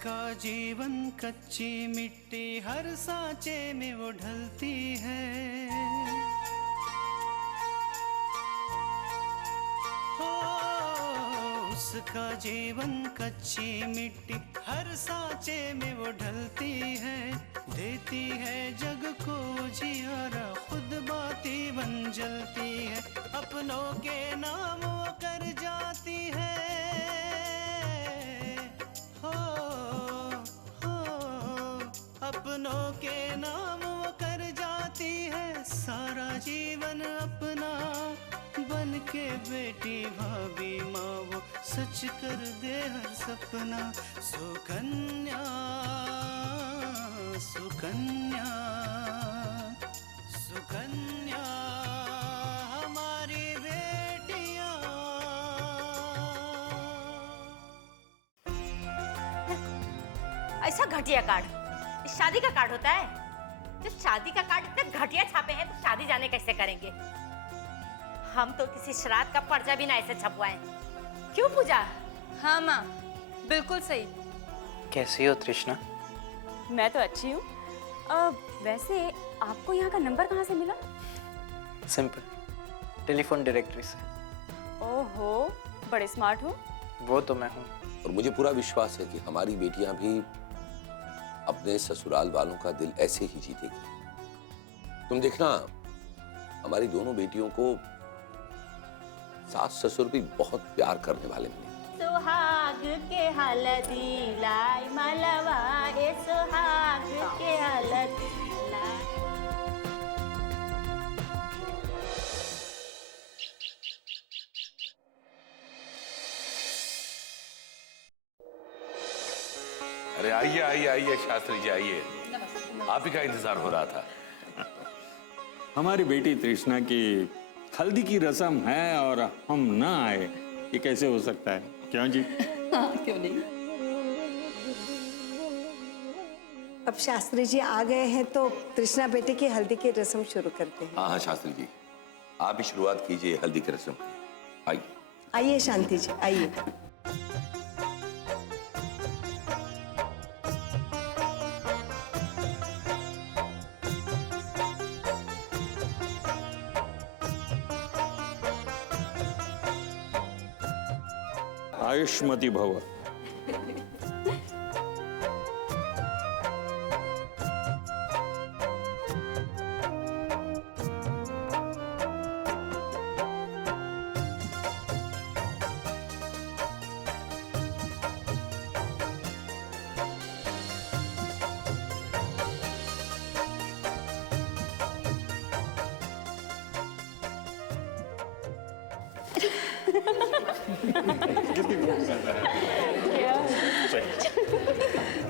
उसका जीवन कच्ची मिट्टी हर सांचे में वो ढलती है। हो उसका जीवन कच्ची मिट्टी हर सांचे में वो ढलती है। देती है जग को जियारा खुद बाती बन जलती है। अपनों के नाम वो कर जाती है। अपनों के नाम वो कर जाती है। सारा जीवन अपना बन के बेटी भाभी माँ वो सच कर दे हर सपना। सुकन्या सुकन्या सुकन्या हमारी बेटियाँ। ऐसा घटिया कार्ड शादी का कार्ड होता है? जब शादी का कार्ड इतने घटिया छापे हैं तो शादी जाने कैसे करेंगे? हम तो किसी श्राद्ध का पर्चा भी ना ऐसे छपवाएं। क्यों पूजा? हाँ माँ, बिल्कुल सही। कैसी हो तृष्णा? मैं तो अच्छी हूँ। वैसे आपको यहाँ का नंबर कहाँ से मिला? सिंपल, टेलीफोन डायरेक्टरी से। ओहो, बड़े स्मार्ट हो। वो तो मैं हूँ। और मुझे पूरा विश्वास है कि हमारी बेटियां भी अपने ससुराल वालों का दिल ऐसे ही जीतेगी। तुम देखना, हमारी दोनों बेटियों को सास ससुर भी बहुत प्यार करने वाले मिले। सुहाग के हल्दी लाई मलवा ए सुहाग के हल्दी लाई। अरे आइए आइए आइए शास्त्री जी आइए, आप ही का इंतजार हो रहा था। हमारी बेटी तृष्णा की हल्दी की रस्म है और हम ना आए, ये कैसे हो सकता है? क्यों जी? हाँ, क्यों नहीं। अब शास्त्री जी आ गए हैं तो तृष्णा बेटी की हल्दी की रस्म शुरू करते हैं। हाँ हाँ शास्त्री जी, आप ही शुरुआत कीजिए हल्दी की रस्म की। आइए आइए शांति जी, आइए। आयुष्मती भव।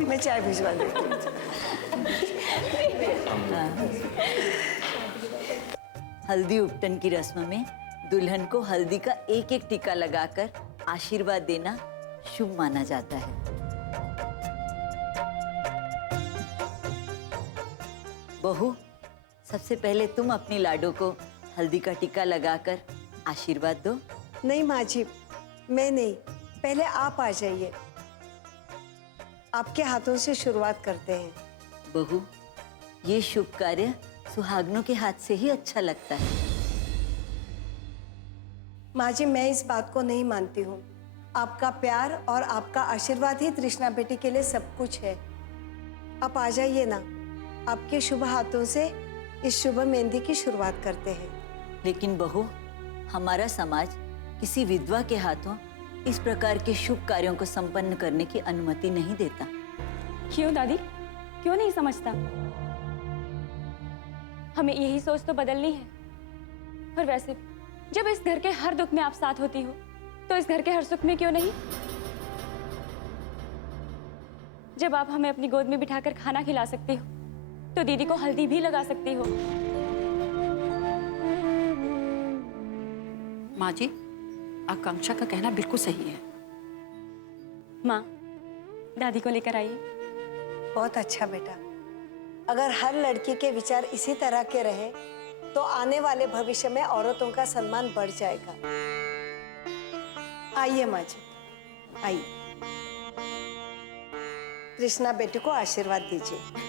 मैं चाय भिजवा देती हूँ। हल्दी उपटन की रस्म में दुल्हन को हल्दी का एक एक टीका लगाकर आशीर्वाद देना शुभ माना जाता है। बहू, सबसे पहले तुम अपनी लाडो को हल्दी का टीका लगाकर आशीर्वाद दो। नहीं माँ जी, मैं नहीं, पहले आप आ जाइए। आपके हाथों से शुरुआत करते हैं। बहू, ये शुभ कार्य सुहागनों के हाथ से ही अच्छा लगता है। माँ जी, मैं इस बात को नहीं मानती हूँ। आपका प्यार और आपका आशीर्वाद ही तृष्णा बेटी के लिए सब कुछ है। आप आ जाइए ना, आपके शुभ हाथों से इस शुभ मेहंदी की शुरुआत करते हैं। लेकिन बहू, हमारा समाज किसी विधवा के हाथों इस प्रकार के शुभ कार्यों को संपन्न करने की अनुमति नहीं देता। क्यों दादी, क्यों नहीं समझता? हमें यही सोच तो बदलनी है। और वैसे जब इस घर के हर दुख में आप साथ होती हो, तो इस घर के हर सुख में क्यों नहीं? जब आप हमें अपनी गोद में बिठाकर खाना खिला सकती हो, तो दीदी को हल्दी भी लगा सकती हो। माँ जी, आकांक्षा का कहना बिल्कुल सही है। माँ, दादी को लेकर आइए। बहुत अच्छा बेटा। अगर हर लड़की के विचार इसी तरह के रहे तो आने वाले भविष्य में औरतों का सम्मान बढ़ जाएगा। आइए माँ जी, आइए। कृष्णा बेटी को आशीर्वाद दीजिए।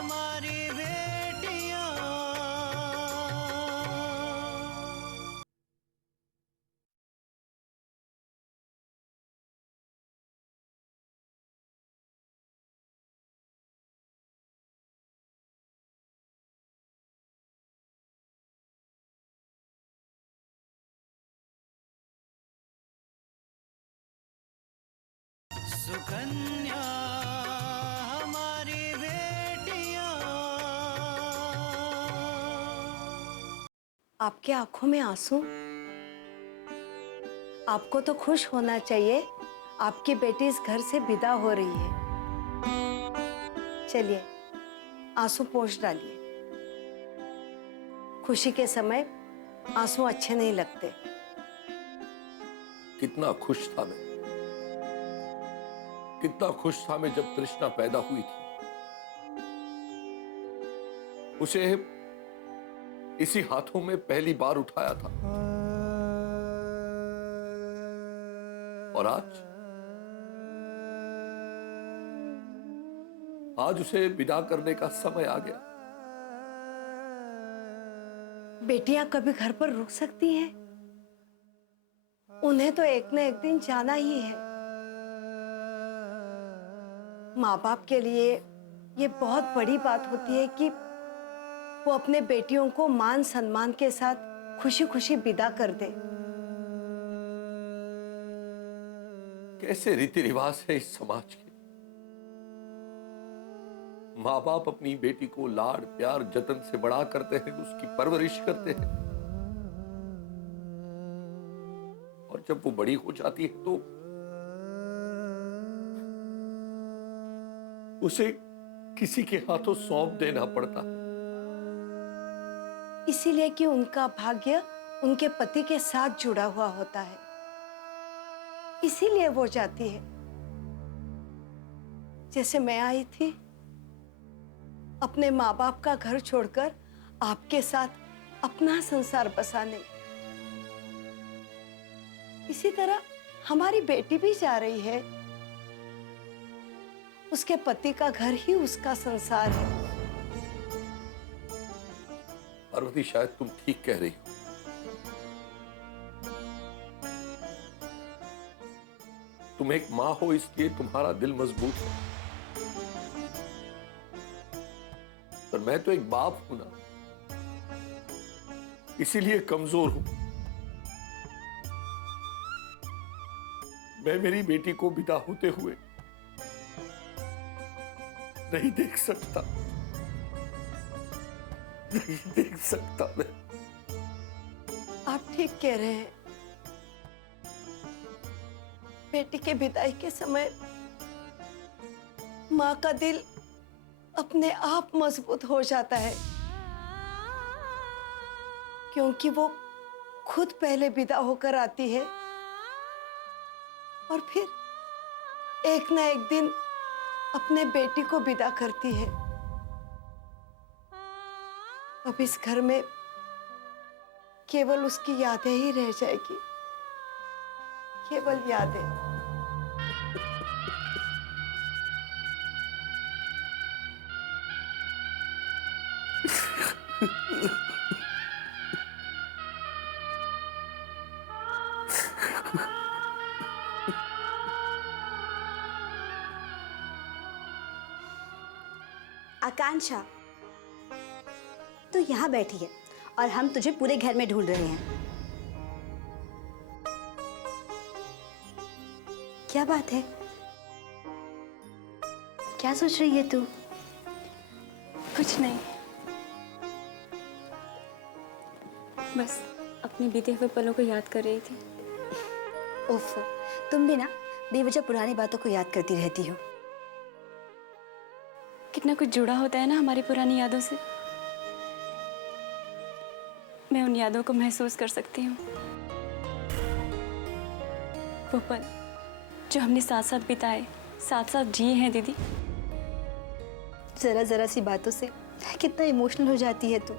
हमारी बेटियां। सुकन्या हमारी बेटियां। आपकी आंखों में आंसू? आपको तो खुश होना चाहिए, आपकी बेटी इस घर से विदा हो रही है। चलिए, आंसू पोंछ डालिए। खुशी के समय आंसू अच्छे नहीं लगते। कितना खुश था मैं, कितना खुश था मैं जब तृष्णा पैदा हुई थी। उसे इसी हाथों में पहली बार उठाया था, और आज उसे विदा करने का समय आ गया। बेटियां कभी घर पर रुक सकती हैं? उन्हें तो एक न एक दिन जाना ही है। माँ बाप के लिए ये बहुत बड़ी बात होती है कि वो अपने बेटियों को मान सम्मान के साथ खुशी खुशी विदा कर दे। कैसे रीति रिवाज है इस समाज के। माँ बाप अपनी बेटी को लाड प्यार जतन से बड़ा करते हैं, उसकी परवरिश करते हैं, और जब वो बड़ी हो जाती है तो उसे किसी के हाथों सौंप देना पड़ता है। इसीलिए कि उनका भाग्य उनके पति के साथ जुड़ा हुआ होता है, इसीलिए वो जाती है। जैसे मैं आई थी अपने माँ बाप का घर छोड़कर आपके साथ अपना संसार बसाने, इसी तरह हमारी बेटी भी जा रही है। उसके पति का घर ही उसका संसार है। पार्वती, शायद तुम ठीक कह रही हो। तुम एक मां हो इसलिए तुम्हारा दिल मजबूत है, पर मैं तो एक बाप हूं ना, इसीलिए कमजोर हूं। मैं मेरी बेटी को विदा होते हुए नहीं देख सकता, नहीं देख सकता मैं। आप ठीक कह रहे हैं। बेटी के विदाई के समय माँ का दिल अपने आप मजबूत हो जाता है, क्योंकि वो खुद पहले विदा होकर आती है और फिर एक ना एक दिन अपने बेटी को विदा करती है। अब इस घर में केवल उसकी यादें ही रह जाएगी, केवल यादें। आकांक्षा, तू यहाँ बैठी है और हम तुझे पूरे घर में ढूंढ रहे हैं। क्या बात है? क्या सोच रही है तू? कुछ नहीं, बस अपने बीते हुए पलों को याद कर रही थी। ओफो, तुम भी ना बेवजह पुरानी बातों को याद करती रहती हो। कितना कुछ जुड़ा होता है ना हमारी पुरानी यादों से। मैं उन यादों को महसूस कर सकती हूँ। वो पल जो हमने साथ साथ बिताए, साथ साथ जिए हैं दीदी। जरा जरा सी बातों से कितना इमोशनल हो जाती है तू।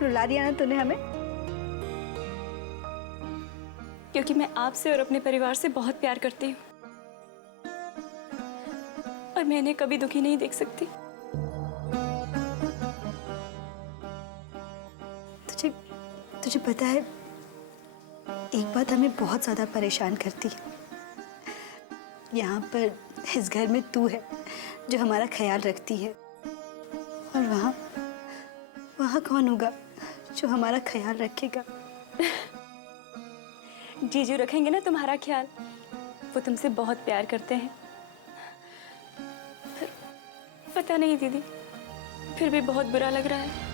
रुला दिया ना तूने हमें। क्योंकि मैं आपसे और अपने परिवार से बहुत प्यार करती हूँ और मैं इन्हें कभी दुखी नहीं देख सकती। तुझे पता है, एक बात हमें बहुत ज्यादा परेशान करती है। यहाँ पर इस घर में तू है जो हमारा ख्याल रखती है, और वहाँ कौन होगा जो हमारा ख्याल रखेगा? जीजू रखेंगे ना तुम्हारा ख्याल। वो तुमसे बहुत प्यार करते हैं। पता नहीं दीदी, फिर भी बहुत बुरा लग रहा है।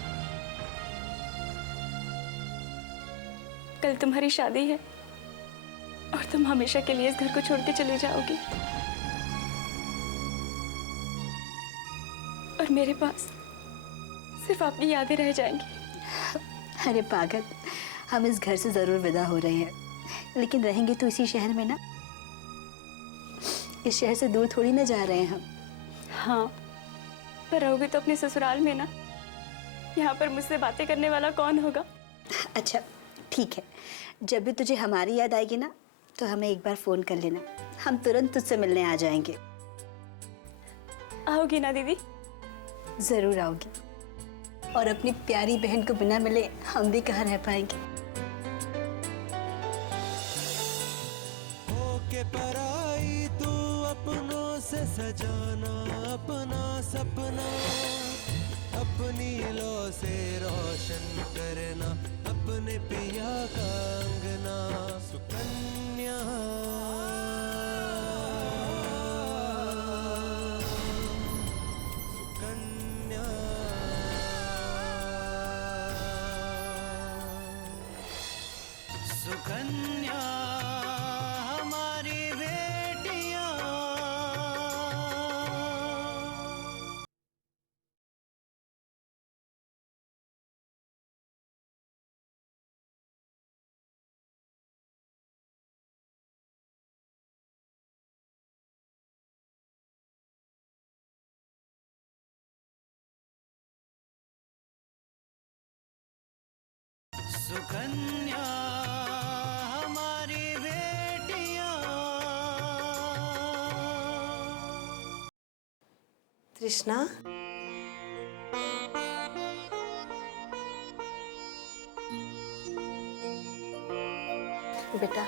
कल तुम्हारी शादी है और तुम हमेशा के लिए इस घर को छोड़ के चली जाओगी। और और मेरे पास सिर्फ अपनी यादें रह जाएंगी। अरे पागल, हम इस घर से जरूर विदा हो रहे हैं, लेकिन रहेंगे तो इसी शहर में ना। इस शहर से दूर थोड़ी ना जा रहे हैं हम। हाँ, पर रहोगी तो अपने ससुराल में ना। यहाँ पर मुझसे बातें करने वाला कौन होगा? अच्छा ठीक है, जब भी तुझे हमारी याद आएगी ना तो हमें एक बार फोन कर लेना, हम तुरंत तुझसे मिलने आ जाएंगे। आओगी ना दीदी? जरूर आओगी, और अपनी प्यारी बहन को बिना मिले हम भी कहाँ रह पाएंगे। होके पराई तू अपनों से सजाना अपना सपना, अपनी लो से रोशन करना अपने पिया का अंगना। सुकन्या सुकन्या सुकन्या हमारी बेटियां। सुकन्या हमारी बेटियां। तृष्णा, बेटा,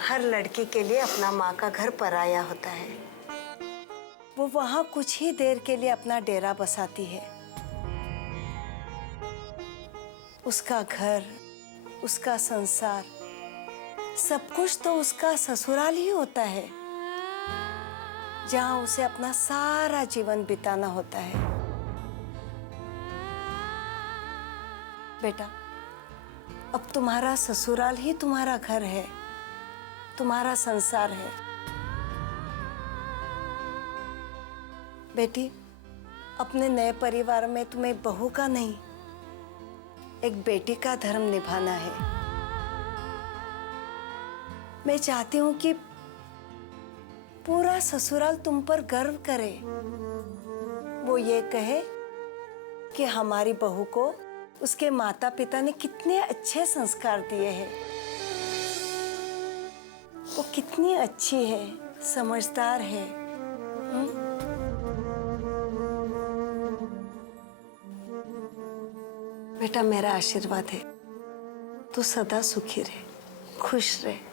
हर लड़की के लिए अपना माँ का घर पराया होता है। वो वहाँ कुछ ही देर के लिए अपना डेरा बसाती है। उसका घर, उसका संसार, सब कुछ तो उसका ससुराल ही होता है, जहाँ उसे अपना सारा जीवन बिताना होता है। बेटा, अब तुम्हारा ससुराल ही तुम्हारा घर है, तुम्हारा संसार है। बेटी, अपने नए परिवार में तुम्हें बहू का नहीं, एक बेटी का धर्म निभाना है। मैं चाहती हूँ कि पूरा ससुराल तुम पर गर्व करे। वो ये कहे कि हमारी बहू को उसके माता पिता ने कितने अच्छे संस्कार दिए हैं। वो कितनी अच्छी है, समझदार है। बेटा, मेरा आशीर्वाद है, तू सदा सुखी रहे, खुश रहे।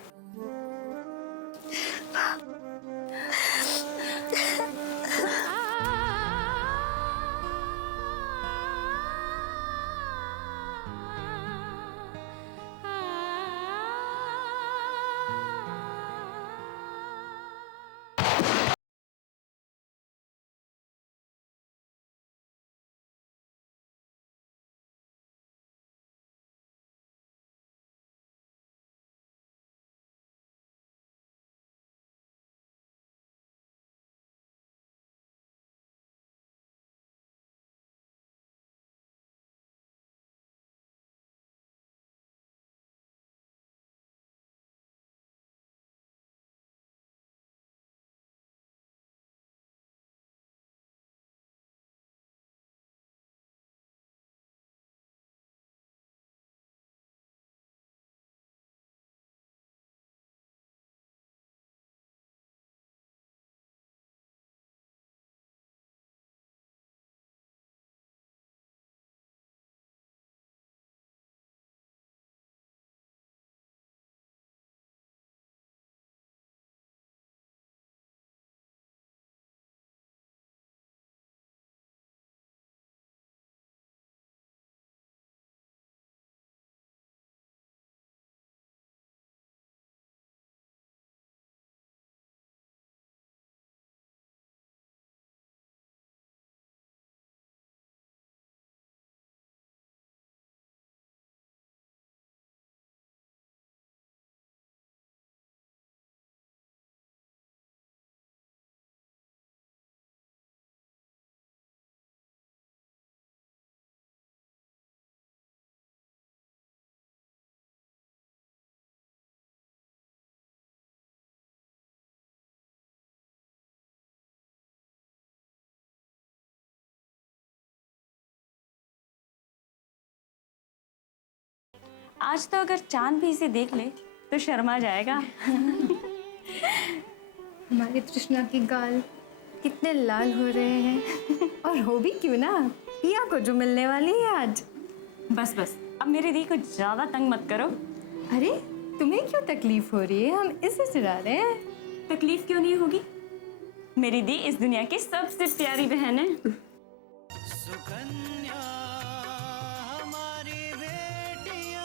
आज तो अगर चांद भी इसे देख ले तो शर्मा जाएगा। हमारी तृष्णा की गाल कितने लाल हो रहे हैं। और हो भी क्यों ना, पिया को जो मिलने वाली है आज। बस बस, अब मेरी दी को ज्यादा तंग मत करो। अरे तुम्हें क्यों तकलीफ हो रही है, हम इसे चिढ़ा रहे हैं। तकलीफ क्यों नहीं होगी, मेरी दी इस दुनिया की सबसे प्यारी बहन है। सुकन्या हमारी बेटियां।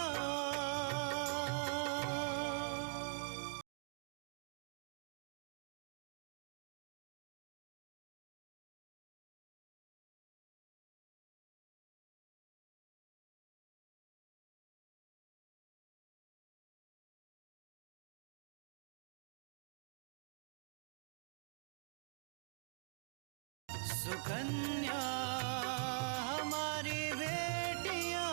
सुकन्या हमारी बेटियां।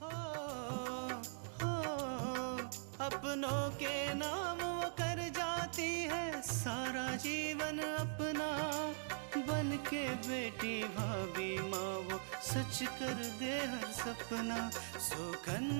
हो, हो, अपनों के नाम वो कर जाती है सारा जीवन अपना। बन के बेटी भाभी माँ वो सच कर दे हर सपना। सुकन्या